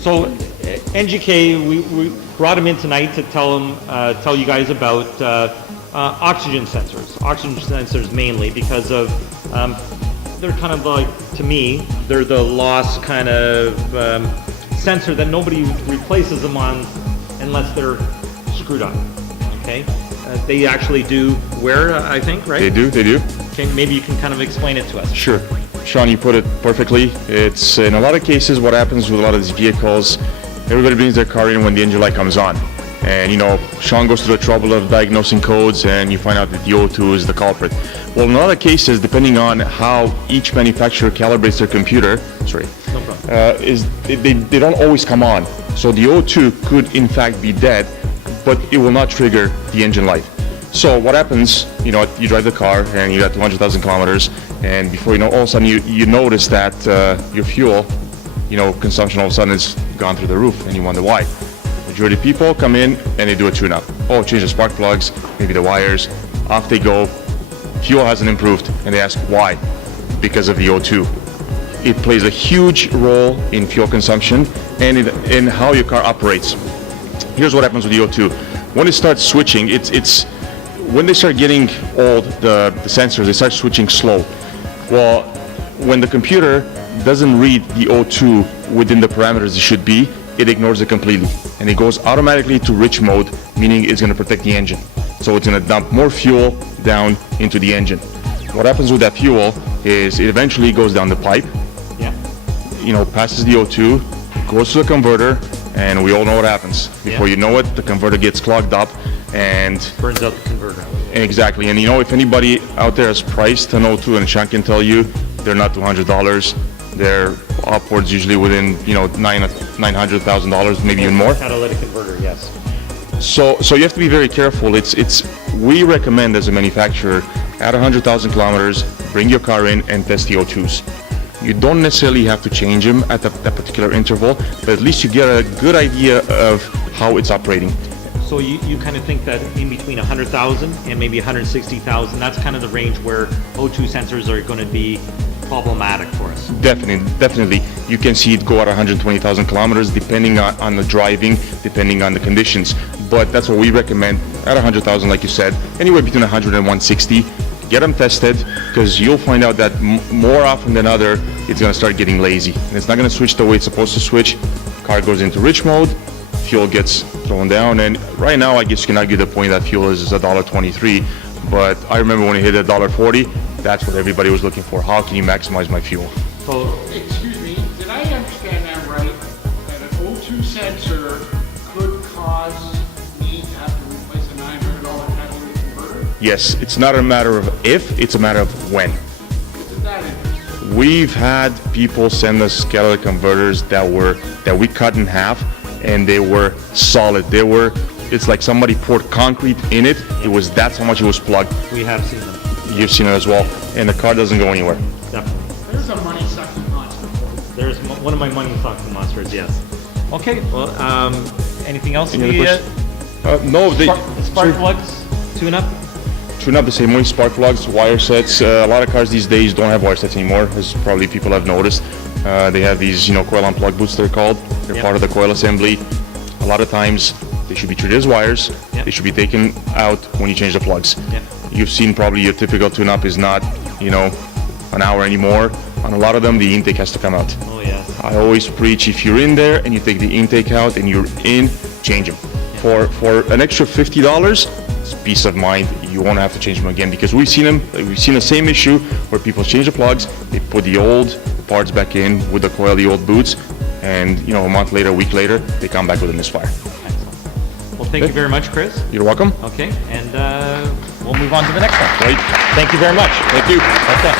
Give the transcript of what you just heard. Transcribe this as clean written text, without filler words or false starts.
So NGK, we brought him in tonight to tell you guys about oxygen sensors. Oxygen sensors mainly because of they're kind of like, to me, they're the lost kind of sensor that nobody replaces them on unless they're screwed up. Okay, they actually do wear, I think, right? They do. Okay, maybe you can kind of explain it to us. Sure. Sean, you put it perfectly. It's in a lot of cases what happens with a lot of these vehicles, everybody brings their car in when the engine light comes on. And Sean goes through the trouble of diagnosing codes and you find out that the O2 is the culprit. Well, in a lot of cases, depending on how each manufacturer calibrates their computer, no problem. they don't always come on. So the O2 could in fact be dead, but it will not trigger the engine light. So what happens, you drive the car and you got 200,000 kilometers, and before you know, all of a sudden you notice that your fuel, consumption all of a sudden has gone through the roof, and you wonder why. Majority of people come in and they do a tune-up. Oh, change the spark plugs, maybe the wires, off they go. Fuel hasn't improved, and they ask why? Because of the O2. It plays a huge role in fuel consumption and in how your car operates. Here's what happens with the O2. When it starts switching, when they start getting old, the sensors, they start switching slow. Well, when the computer doesn't read the O2 within the parameters it should be, it ignores it completely. And it goes automatically to rich mode, meaning it's going to protect the engine. So it's going to dump more fuel down into the engine. What happens with that fuel is it eventually goes down the pipe, passes the O2, goes to the converter, and we all know what happens. Before you know it, the converter gets clogged up and burns out the converter. Exactly. And if anybody out there has priced an O2, and Sean can tell you, they're not $200. They're upwards usually within $900,000, maybe even more. Catalytic converter, yes. So you have to be very careful. We recommend as a manufacturer, at 100,000 kilometers, bring your car in and test the O2s. You don't necessarily have to change them at that particular interval, but at least you get a good idea of how it's operating. So you kind of think that in between 100,000 and maybe 160,000, that's kind of the range where O2 sensors are going to be problematic for us. Definitely. You can see it go at 120,000 kilometers depending on the driving, depending on the conditions. But that's what we recommend at 100,000, like you said, anywhere between 100 and 160. Get them tested, because you'll find out that more often than other, it's going to start getting lazy. And it's not going to switch the way it's supposed to switch. Car goes into rich mode, fuel gets thrown down, and right now I guess you can argue the point that fuel is $1.23, but I remember when it hit $1.40, that's what everybody was looking for. How can you maximize my fuel? So, excuse me, did I understand that right? That an O2 sensor could cause me to have to replace a $900 catalytic converter? Yes, it's not a matter of if, it's a matter of when. Isn't that interesting? We've had people send us catalytic converters that we cut in half, and they were solid. It's like somebody poured concrete in it. That's how much it was plugged. We have seen them. You've seen it as well, and the car doesn't go anywhere. Definitely. There's a money-sucking monster for you. There's one of my money-sucking monsters, yes. Okay, well, anything else? Any other questions? No. Spark plugs, tune-up? Tune-up the same way, spark plugs, wire sets. A lot of cars these days don't have wire sets anymore, as probably people have noticed. They have these, coil on plug boots, they're called. They're part of the coil assembly. A lot of times, they should be treated as wires. They should be taken out when you change the plugs. You've seen probably your typical tune-up is not, an hour anymore. On a lot of them, the intake has to come out. Oh, yes. I always preach, if you're in there and you take the intake out and you're in, change them. For an extra $50, it's peace of mind. You won't have to change them again, because we've seen the same issue where people change the plugs, they put the old parts back in with the coil, the old boots, and a month later, a week later, they come back with a misfire. Excellent. Well, thank you very much, Chris. You're welcome. Okay, and we'll move on to the next one. Great. Thank you very much. Thank you. Okay.